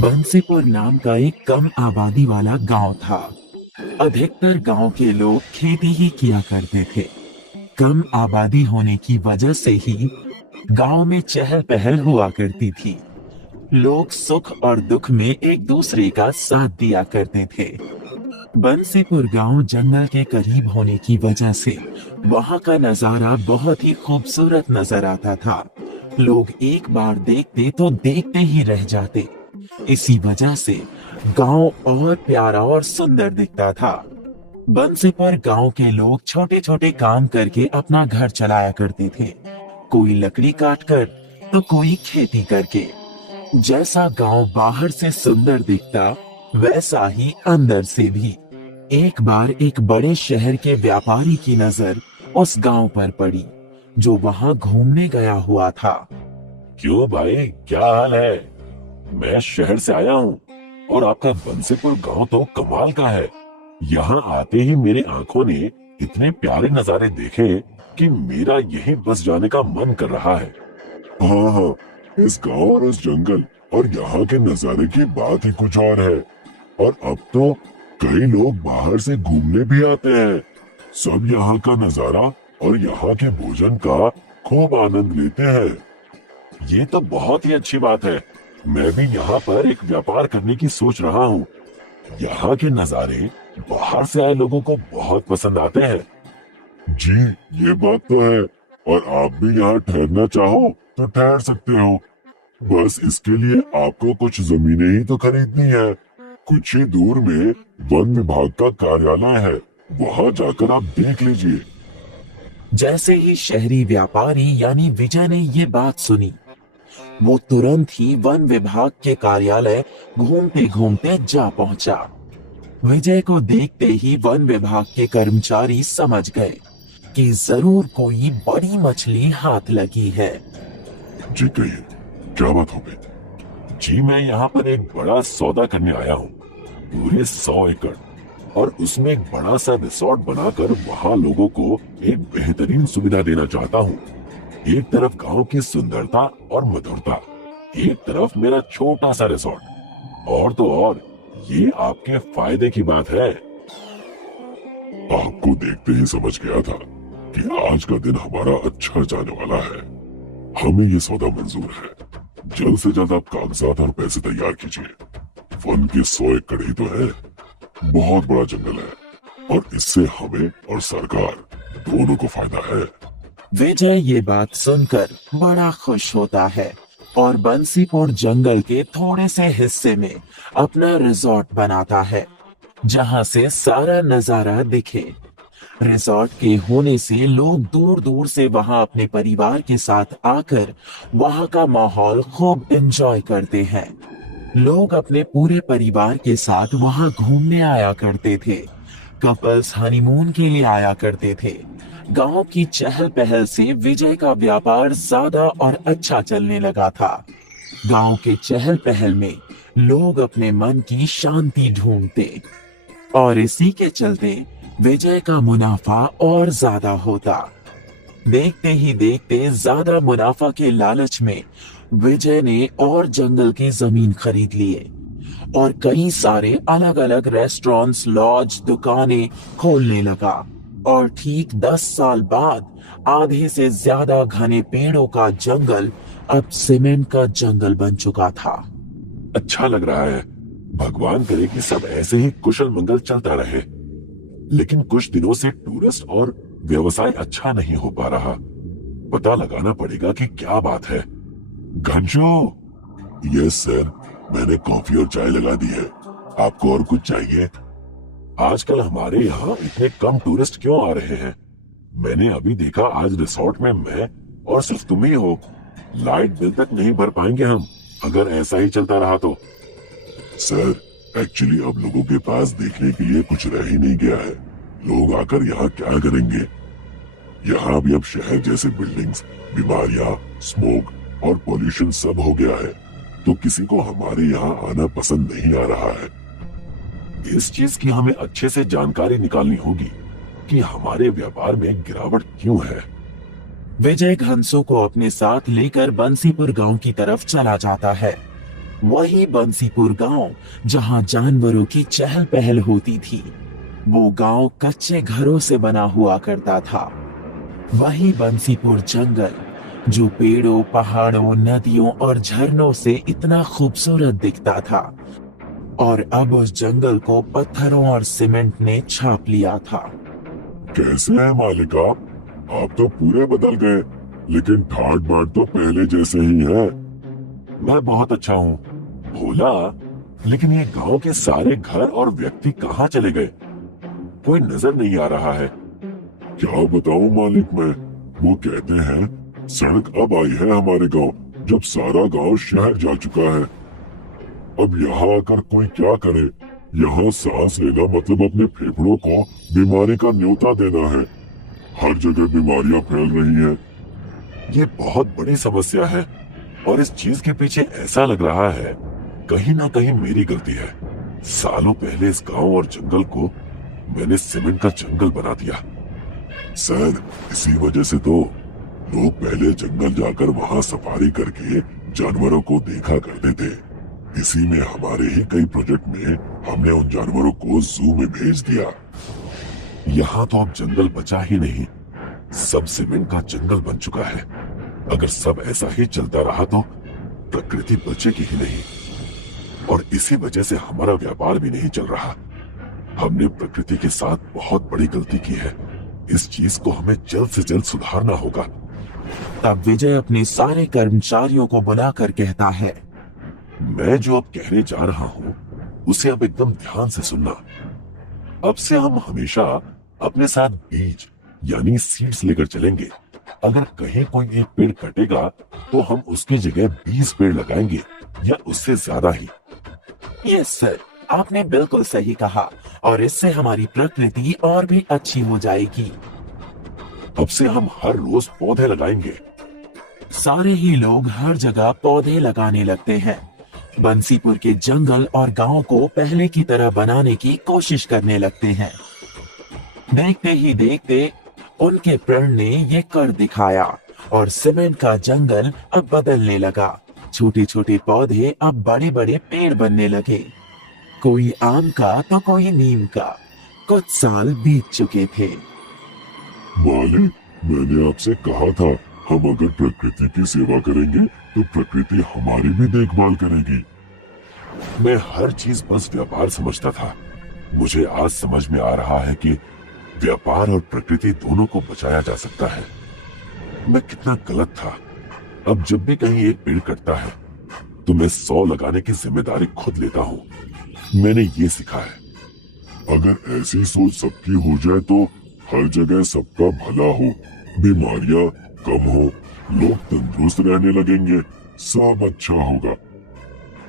बंसीपुर नाम का एक कम आबादी वाला गांव था। अधिकतर गांव के लोग खेती ही किया करते थे। कम आबादी होने की वजह से ही गांव में चहल पहल हुआ करती थी। लोग सुख और दुख में एक दूसरे का साथ दिया करते थे। बंसीपुर गांव जंगल के करीब होने की वजह से वहां का नजारा बहुत ही खूबसूरत नजर आता था। लोग एक बार देखते तो देखते ही रह जाते। इसी वजह से गांव और प्यारा और सुंदर दिखता था। बंसीपुर गांव के लोग छोटे छोटे काम करके अपना घर चलाया करते थे। कोई लकड़ी काट कर तो कोई खेती करके। जैसा गांव बाहर से सुंदर दिखता वैसा ही अंदर से भी। एक बार एक बड़े शहर के व्यापारी की नजर उस गांव पर पड़ी, जो वहां घूमने गया हुआ था। क्यों भाई, क्या हाल है? मैं शहर से आया हूँ और आपका बंसीपुर गांव तो कमाल का है। यहाँ आते ही मेरी आंखों ने इतने प्यारे नजारे देखे कि मेरा यहीं बस जाने का मन कर रहा है। हाँ हाँ, इस गांव और इस जंगल और यहाँ के नजारे की बात ही कुछ और है। और अब तो कई लोग बाहर से घूमने भी आते हैं। सब यहाँ का नजारा और यहाँ के भोजन का खूब आनंद लेते हैं। ये तो बहुत ही अच्छी बात है। मैं भी यहाँ पर एक व्यापार करने की सोच रहा हूँ। यहाँ के नज़ारे बाहर से आए लोगों को बहुत पसंद आते हैं। जी, ये बात तो है। और आप भी यहाँ ठहरना चाहो तो ठहर सकते हो। बस इसके लिए आपको कुछ जमीनें ही तो खरीदनी है। कुछ ही दूर में वन विभाग का कार्यालय है, वहाँ जाकर आप देख लीजिए। जैसे ही शहरी व्यापारी यानी विजय ने ये बात सुनी, वो तुरंत ही वन विभाग के कार्यालय घूमते घूमते जा पहुंचा। विजय को देखते ही वन विभाग के कर्मचारी समझ गए कि जरूर कोई बड़ी मछली हाथ लगी है। जी कहिए, क्या बात हो गई? जी, मैं यहाँ पर एक बड़ा सौदा करने आया हूँ। पूरे 100 एकड़ और उसमें एक बड़ा सा रिसोर्ट बनाकर वहाँ लोगों को एक बेहतरीन सुविधा देना चाहता हूँ। एक तरफ गांव की सुंदरता और मधुरता, एक तरफ मेरा छोटा सा रिसोर्ट। और तो और ये आपके फायदे की बात है। आपको देखते ही समझ गया था कि आज का दिन हमारा अच्छा जाने वाला है। हमें ये सौदा मंजूर है। जल्द से जल्द आप कागजात और पैसे तैयार कीजिए। वन के 100 एकड़ ही तो है, बहुत बड़ा जंगल है और इससे हमें और सरकार दोनों को फायदा है। विजय ये बात सुनकर बड़ा खुश होता है और बंसीपुर जंगल के थोड़े से हिस्से में अपना रिजॉर्ट बनाता है, जहां से सारा नजारा दिखे। रिजॉर्ट के होने से लोग दूर दूर से वहां अपने परिवार के साथ आकर वहां का माहौल खूब एंजॉय करते हैं। लोग अपने पूरे परिवार के साथ वहां घूमने आया करते थे। कपल्स हनीमून के लिए आया करते थे। गांव की चहल पहल से विजय का व्यापार ज्यादा और अच्छा चलने लगा था। गांव के चहल पहल में लोग अपने मन की शांति ढूंढते और इसी के चलते विजय का मुनाफा और ज्यादा होता। देखते ही देखते ज्यादा मुनाफा के लालच में विजय ने और जंगल की जमीन खरीद लिए और कई सारे अलग अलग रेस्टोरेंट्स, लॉज, दुकानें खोलने लगा। और ठीक 10 साल बाद आधे से ज्यादा घने पेड़ों का जंगल अब सीमेंट का जंगल बन चुका था। अच्छा लग रहा है। भगवान करे कि सब ऐसे ही कुशल मंगल चलता रहे। लेकिन कुछ दिनों से टूरिस्ट और व्यवसाय अच्छा नहीं हो पा रहा। पता लगाना पड़ेगा कि क्या बात है। घंशो, यस सर, मैंने कॉफी और चाय लगा दी है। आपको और कुछ चाहिए? आजकल हमारे यहाँ इतने कम टूरिस्ट क्यों आ रहे हैं? मैंने अभी देखा आज रिसोर्ट में मैं और सिर्फ तुम ही हो। लाइट बिल तक नहीं भर पाएंगे हम अगर ऐसा ही चलता रहा तो। सर, एक्चुअली अब लोगों के पास देखने के लिए कुछ रह ही नहीं गया है। लोग आकर यहाँ क्या करेंगे? यहाँ भी अब शहर जैसे बिल्डिंग्स, बीमारियाँ, स्मोक और पोल्यूशन सब हो गया है, तो किसी को हमारे यहाँ आना पसंद नहीं आ रहा है। इस चीज की हमें अच्छे से जानकारी निकालनी होगी कि हमारे व्यापार में गिरावट क्यों है। विजय घंसों को अपने साथ लेकर बंसीपुर गांव की तरफ चला जाता है। वही बंसीपुर गांव जहां जानवरों की चहल पहल होती थी। वो गांव कच्चे घरों से बना हुआ करता था। वही बंसीपुर जंगल जो पेड़ों, पहाड़ों, नदियों और झरनों से इतना खूबसूरत दिखता था, और अब उस जंगल को पत्थरों और सीमेंट ने छाप लिया था। कैसे हैं मालिक आप तो पूरे बदल गए, लेकिन ठाट बाट तो पहले जैसे ही है। मैं बहुत अच्छा हूँ भोला, लेकिन ये गांव के सारे घर और व्यक्ति कहाँ चले गए? कोई नजर नहीं आ रहा है। क्या बताऊं मालिक मैं, वो कहते हैं सड़क अब आई है हमारे गांव, जब सारा गांव शहर जा चुका है। अब यहाँ आकर कोई क्या करे, यहाँ सांस लेना मतलब अपने फेफड़ों को बीमारी का न्योता देना है। हर जगह बीमारियां फैल रही हैं। ये बहुत बड़ी समस्या है, और इस चीज के पीछे ऐसा लग रहा है कहीं ना कहीं मेरी गलती है। सालों पहले इस गांव और जंगल को मैंने सीमेंट का जंगल बना दिया। सर, इसी वजह से तो लोग पहले जंगल जाकर वहाँ सफारी करके जानवरों को देखा करते थे। इसी में हमारे ही कई प्रोजेक्ट में हमने उन जानवरों को जू में भेज दिया। यहाँ तो अब जंगल बचा ही नहीं, सब सीमेंट का जंगल बन चुका है। अगर सब ऐसा ही चलता रहा तो प्रकृति बचेगी ही नहीं, और इसी वजह से हमारा व्यापार भी नहीं चल रहा। हमने प्रकृति के साथ बहुत बड़ी गलती की है। इस चीज को हमें जल्द से जल्द सुधारना होगा। तब विजय अपने सारे कर्मचारियों को बुलाकर कहता है, मैं जो अब कहने जा रहा हूँ उसे अब एकदम ध्यान से सुनना। अब से हम हमेशा अपने साथ बीज यानी सीड्स लेकर चलेंगे। अगर कहीं कोई एक पेड़ कटेगा तो हम उसकी जगह 20 पेड़ लगाएंगे, या उससे ज्यादा ही। यस सर, आपने बिल्कुल सही कहा, और इससे हमारी प्रकृति और भी अच्छी हो जाएगी। अब से हम हर रोज पौधे लगाएंगे। सारे ही लोग हर जगह पौधे लगाने लगते हैं। बंसीपुर के जंगल और गांव को पहले की तरह बनाने की कोशिश करने लगते हैं। देखते ही देखते उनके प्रण ने ये कर दिखाया, और सीमेंट का जंगल अब बदलने लगा। छोटे छोटे पौधे अब बड़े बड़े पेड़ बनने लगे, कोई आम का तो कोई नीम का। कुछ साल बीत चुके थे। मालिक, मैंने आपसे कहा था हम अगर प्रकृति की सेवा करेंगे तो प्रकृति हमारी भी देखभाल करेगी। मैं हर चीज बस व्यापार समझता था। मुझे आज समझ में आ रहा है कि व्यापार और प्रकृति दोनों को बचाया जा सकता है। मैं कितना गलत था। अब जब भी कहीं एक पेड़ कटता है तो मैं 100 लगाने की जिम्मेदारी खुद लेता हूँ। मैंने ये सीखा है। अगर ऐसी सोच सबकी हो जाए तो हर जगह सबका भला हो, बीमारियां कम हो, लोग तंदुरुस्त रहने लगेंगे, सब अच्छा होगा।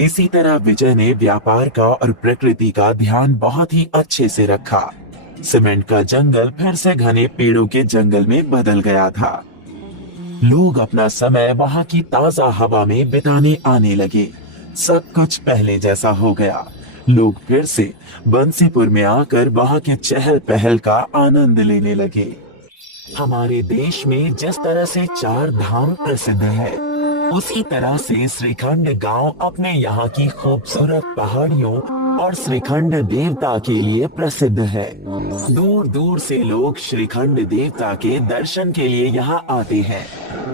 इसी तरह विजय ने व्यापार का और प्रकृति का ध्यान बहुत ही अच्छे से रखा। सीमेंट का जंगल फिर से घने पेड़ों के जंगल में बदल गया था। लोग अपना समय वहां की ताजा हवा में बिताने आने लगे। सब कुछ पहले जैसा हो गया। लोग फिर से बंसीपुर में आकर वहां के चहल पहल का आनंद लेने लगे। हमारे देश में जिस तरह से 4 धाम प्रसिद्ध है, उसी तरह से श्रीखंड गांव अपने यहाँ की खूबसूरत पहाड़ियों और श्रीखंड देवता के लिए प्रसिद्ध है। दूर दूर से लोग श्रीखंड देवता के दर्शन के लिए यहाँ आते हैं।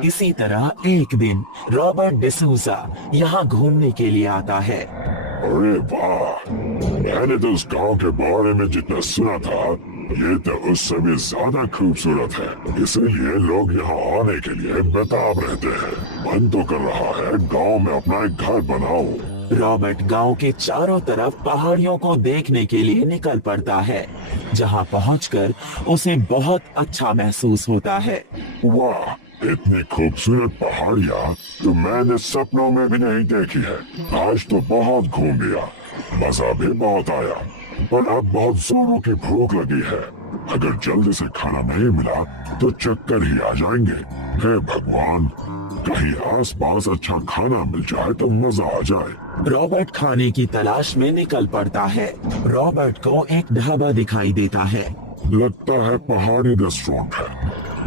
इसी तरह एक दिन रॉबर्ट डिसूजा यहाँ घूमने के लिए आता है। अरे वाह, मैंने तो उस गांव के बारे में जितना सुना था ये तो उससे भी ज्यादा खूबसूरत है, इसलिए लोग यहाँ आने के लिए बेताब रहते हैं। मन तो कर रहा है गांव में अपना एक घर बनाऊं। रॉबर्ट गांव के चारों तरफ पहाड़ियों को देखने के लिए निकल पड़ता है, जहां पहुंचकर उसे बहुत अच्छा महसूस होता है। वाह, इतनी खूबसूरत पहाड़ियाँ तो मैंने सपनों में भी नहीं देखी है। आज तो बहुत घूम लिया, मजा भी बहुत आया, पर अब बहुत जोरों की भूख लगी है। अगर जल्दी से खाना नहीं मिला तो चक्कर ही आ जाएंगे। हे भगवान, कहीं आसपास अच्छा खाना मिल जाए तो मजा आ जाए। रॉबर्ट खाने की तलाश में निकल पड़ता है। रॉबर्ट को एक ढाबा दिखाई देता है। लगता है पहाड़ी रेस्टोरेंट है,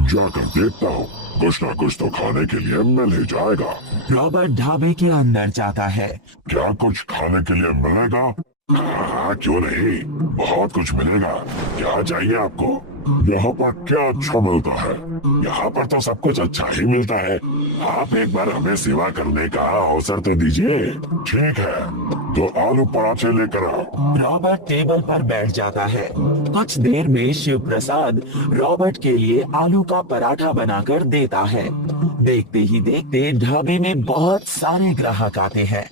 जाकर देखता हूँ। कुछ ना कुछ तो खाने के लिए मिल ही जाएगा। रॉबर्ट ढाबे के अंदर जाता है। क्या कुछ खाने के लिए मिलेगा? हाँ, क्यों नहीं, बहुत कुछ मिलेगा। क्या चाहिए आपको? यहाँ पर क्या अच्छा मिलता है? यहाँ पर तो सब कुछ अच्छा ही मिलता है। आप एक बार हमें सेवा करने का अवसर तो दीजिए। ठीक है, तो आलू पराठे लेकर आओ। रॉबर्ट टेबल पर बैठ जाता है। कुछ देर में शिव प्रसाद रॉबर्ट के लिए आलू का पराठा बनाकर देता है। देखते ही देखते ढाबे में बहुत सारे ग्राहक आते हैं।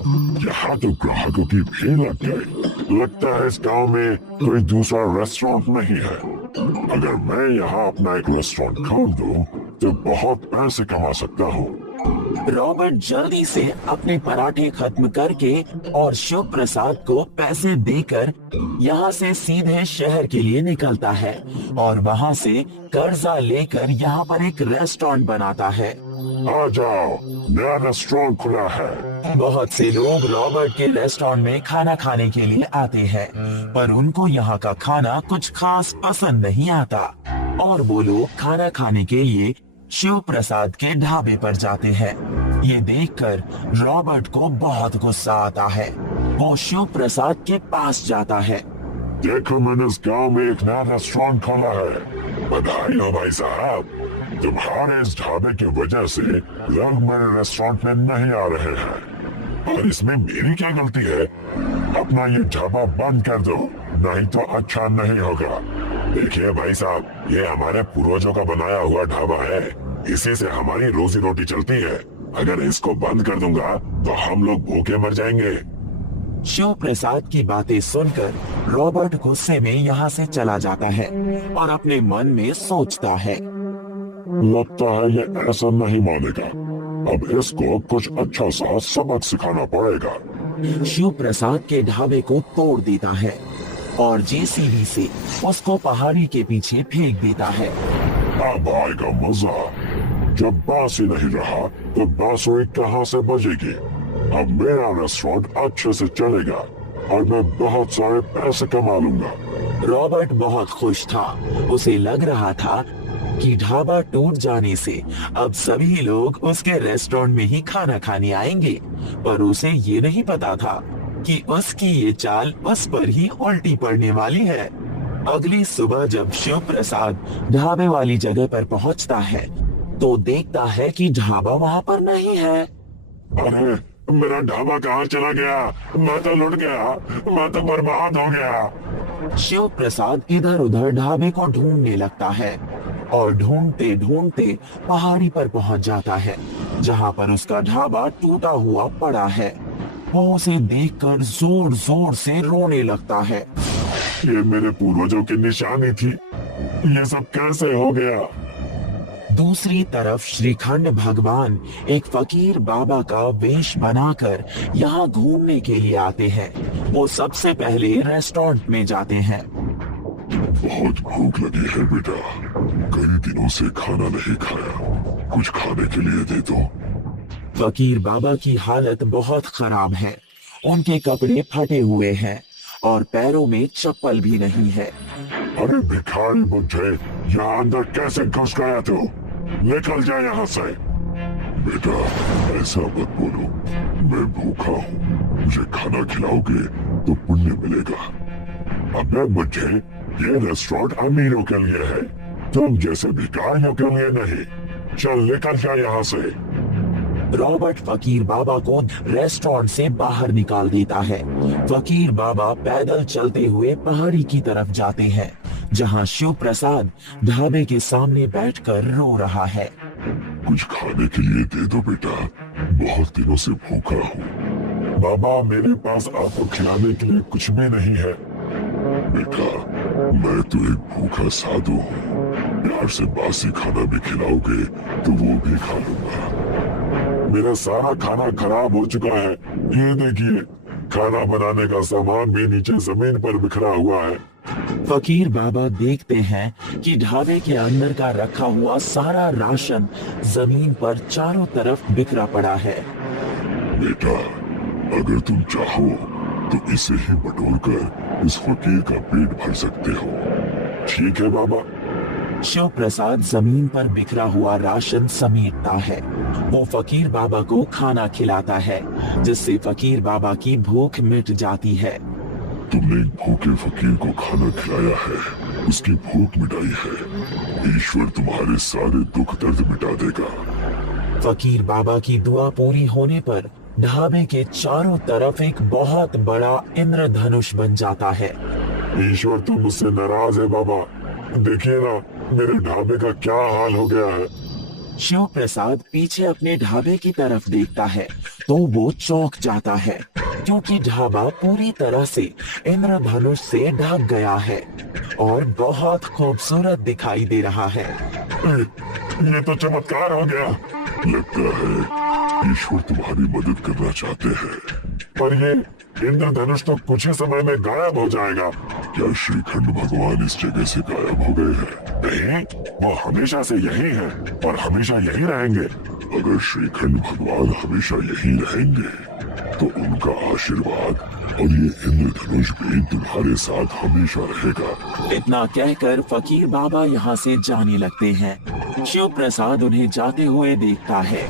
यहाँ तो ग्राहकों की भीड़ लग गई। लगता है इस गांव में कोई दूसरा रेस्टोरेंट नहीं है। अगर मैं यहाँ अपना एक रेस्टोरेंट खोल दूं, तो बहुत पैसे कमा सकता हूँ। रॉबर्ट जल्दी से अपने पराठे खत्म करके और शिव प्रसाद को पैसे देकर यहाँ से सीधे शहर के लिए निकलता है और वहाँ से कर्जा लेकर यहाँ पर एक रेस्टोरेंट बनाता है। आ जाओ, नया रेस्टोरेंट खुला है। बहुत से लोग रॉबर्ट के रेस्टोरेंट में खाना खाने के लिए आते हैं, पर उनको यहाँ का खाना कुछ खास पसंद नहीं आता और वो लोग खाना खाने के लिए शिव प्रसाद के ढाबे पर जाते हैं। ये देखकर रॉबर्ट को बहुत गुस्सा आता है। वो शिव प्रसाद के पास जाता है। देखो, मैंने इस गांव में एक नया रेस्टोरेंट खोला है। बधाई हो भाई साहब, तुम्हारे इस ढाबे की वजह से लोग मेरे रेस्टोरेंट में नहीं आ रहे हैं। और इसमें मेरी क्या गलती है? अपना ये ढाबा बंद कर दो, नहीं तो अच्छा नहीं होगा। देखिए भाई साहब, ये हमारे पूर्वजों का बनाया हुआ ढाबा है। इसी से हमारी रोजी रोटी चलती है। अगर इसको बंद कर दूंगा तो हम लोग भूखे मर जाएंगे। शिव प्रसाद की बातें सुनकर रॉबर्ट गुस्से में यहाँ से चला जाता है और अपने मन में सोचता है, लगता है ये ऐसा नहीं मानेगा। अब इसको कुछ अच्छा सा सबक सिखाना पड़ेगा। शिव प्रसाद के ढाबे को तोड़ देता है और जेसीबी से उसको पहाड़ी के पीछे फेंक देता है। अब आएगा मजा। जब बांस ही नहीं रहा तो बांसुरी कहाँ से बजेगी? अब मेरा रेस्टोरेंट अच्छे से चलेगा और मैं बहुत सारे पैसे कमा लूंगा। रॉबर्ट बहुत खुश था। उसे लग रहा था कि ढाबा टूट जाने से अब सभी लोग उसके रेस्टोरेंट में ही खाना खाने आएंगे, पर उसे ये नहीं पता था कि उसकी ये चाल उस पर ही उल्टी पड़ने वाली है। अगली सुबह जब शिव प्रसाद ढाबे वाली जगह पर पहुंचता है तो देखता है कि ढाबा वहां पर नहीं है। अरे, मेरा ढाबा कहाँ चला गया? मैं तो लुट गया, मैं तो बर्बाद हो गया। शिव प्रसाद इधर उधर ढाबे को ढूंढने लगता है और ढूंढते ढूंढते पहाड़ी पर पहुंच जाता है जहां पर उसका ढाबा टूटा हुआ पड़ा है। वो उसे देखकर जोर जोर से रोने लगता है। ये मेरे पूर्वजों की निशानी थी, ये सब कैसे हो गया? दूसरी तरफ श्रीखंड भगवान एक फकीर बाबा का वेश बनाकर यहाँ घूमने के लिए आते हैं। वो सबसे पहले रेस्टोरेंट में जाते हैं। बहुत भूख लगी है बेटा, कई दिनों से खाना नहीं खाया, कुछ खाने के लिए दे दो। फकीर बाबा की हालत बहुत खराब है। उनके कपड़े फटे हुए हैं और पैरों में चप्पल भी नहीं है। अरे भिखारी बुड्ढे, यहाँ अंदर कैसे घुस गया तू? निकल जा यहाँ से। बेटा, ऐसा मत बोलो, मैं भूखा हूँ, मुझे खाना खिलाओगे तो पुण्य मिलेगा। अबे बुड्ढे, ये रेस्टोरेंट अमीरों के लिए है, तुम जैसे भिखारियों के लिए नहीं। चल निकल जा यहाँ से। रॉबर्ट फकीर बाबा को रेस्टोरेंट से बाहर निकाल देता है। फकीर बाबा पैदल चलते हुए पहाड़ी की तरफ जाते हैं जहां शिव प्रसाद ढाबे के सामने बैठकर रो रहा है। कुछ खाने के लिए दे दो बेटा, बहुत दिनों से भूखा हूँ। बाबा, मेरे पास आपको खिलाने के लिए कुछ भी नहीं है। बेटा, मैं तो एक भूखा साधु हूँ, प्यार से बासी खाना भी खिलाओगे तो वो भी खा लूंगा। मेरा सारा खाना खराब हो चुका है, ये देखिए, खाना बनाने का सामान भी नीचे जमीन पर बिखरा हुआ है। फकीर बाबा देखते हैं कि ढाबे के अंदर का रखा हुआ सारा राशन जमीन पर चारों तरफ बिखरा पड़ा है। बेटा, अगर तुम चाहो तो इसे ही बटोर कर इस फकीर का पेट भर सकते हो। ठीक है बाबा, शिव प्रसाद जमीन पर बिखरा हुआ राशन समेटता है। वो फकीर बाबा को खाना खिलाता है, जिससे फकीर बाबा की भूख मिट जाती है। तुमने एक भूखे फकीर को खाना खिलाया है, उसकी भूख मिटाई है। ईश्वर तुम्हारे सारे दुख दर्द मिटा देगा। फकीर बाबा की दुआ पूरी होने पर ढाबे के चारों तरफ एक बहुत बड़ा इंद्रधनुष बन जाता है। ईश्वर तुम मुझसे नाराज है बाबा। देखिए ना, मेरे ढाबे का क्या हाल हो गया है। शिव प्रसाद पीछे अपने ढाबे की तरफ देखता है तो वो चौंक जाता है, क्योंकि ढाबा पूरी तरह से इंद्रधनुष से ढक गया है और बहुत खूबसूरत दिखाई दे रहा है। ये तो चमत्कार हो गया। लगता है ईश्वर तुम्हारी मदद करना चाहते हैं। पर ये इंद्रधनुष तो कुछ ही समय में गायब हो जाएगा। क्या श्रीखंड भगवान इस जगह से गायब हो गए हैं? नहीं, वो हमेशा से यही है और हमेशा यही रहेंगे। अगर श्रीखंड भगवान हमेशा यही रहेंगे तो उनका आशीर्वाद और ये इंद्रधनुष भी तुम्हारे साथ हमेशा रहेगा। इतना कहकर फकीर बाबा यहाँ से जाने लगते हैं। शिव प्रसाद उन्हें जाते हुए देखता है।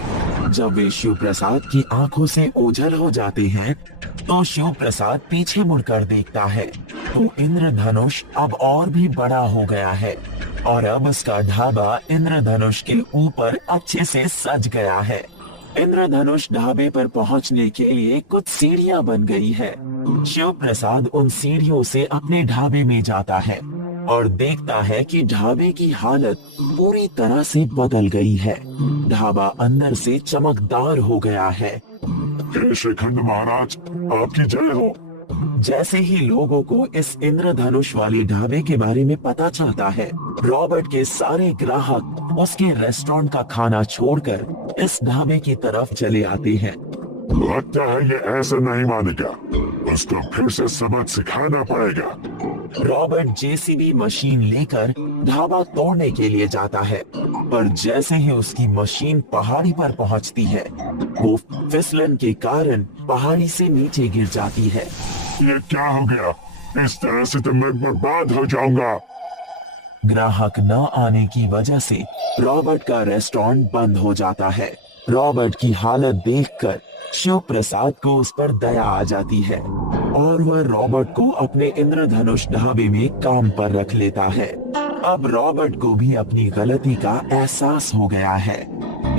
जब वे शिव प्रसाद की आंखों से ओझल हो जाते हैं तो शिव प्रसाद पीछे मुड़कर देखता है तो इंद्रधनुष अब और भी बड़ा हो गया है और अब उसका ढाबा इंद्रधनुष के ऊपर अच्छे से सज गया है। इंद्रधनुष ढाबे पर पहुंचने के लिए कुछ सीढ़ियां बन गई है। शिव प्रसाद उन सीढ़ियों से अपने ढाबे में जाता है और देखता है कि ढाबे की हालत पूरी तरह से बदल गई है। ढाबा अंदर से चमकदार हो गया है। हे श्रीखंड महाराज, आपकी जय हो। जैसे ही लोगों को इस इंद्रधनुष वाले ढाबे के बारे में पता चलता है, रॉबर्ट के सारे ग्राहक उसके रेस्टोरेंट का खाना छोड़कर इस ढाबे की तरफ चले आते हैं। लगता है ये ऐसा नहीं मानेगा। उसको फिर से सबक सिखाना पड़ेगा। रॉबर्ट जेसीबी मशीन लेकर ढाबा तोड़ने के लिए जाता है, पर जैसे ही उसकी मशीन पहाड़ी पर पहुंचती है, वो फिसलन के कारण पहाड़ी से नीचे गिर जाती है। ये क्या हो गया? इस तरह से तो मैं बर्बाद हो जाऊंगा। ग्राहक न आने की वजह से रॉबर्ट का रेस्टोरेंट बंद हो जाता है। रॉबर्ट की हालत देखकर शिव प्रसाद को उस पर दया आ जाती है और वह रॉबर्ट को अपने इंद्रधनुष ढाबे में काम पर रख लेता है। अब रॉबर्ट को भी अपनी गलती का एहसास हो गया है,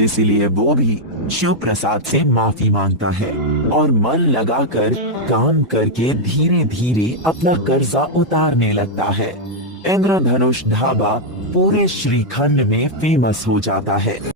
इसलिए वो भी शिव प्रसाद से माफी मांगता है और मन लगाकर काम करके धीरे धीरे अपना कर्जा उतारने लगता है। इंद्रधनुष ढाबा पूरे श्रीखंड में फेमस हो जाता है।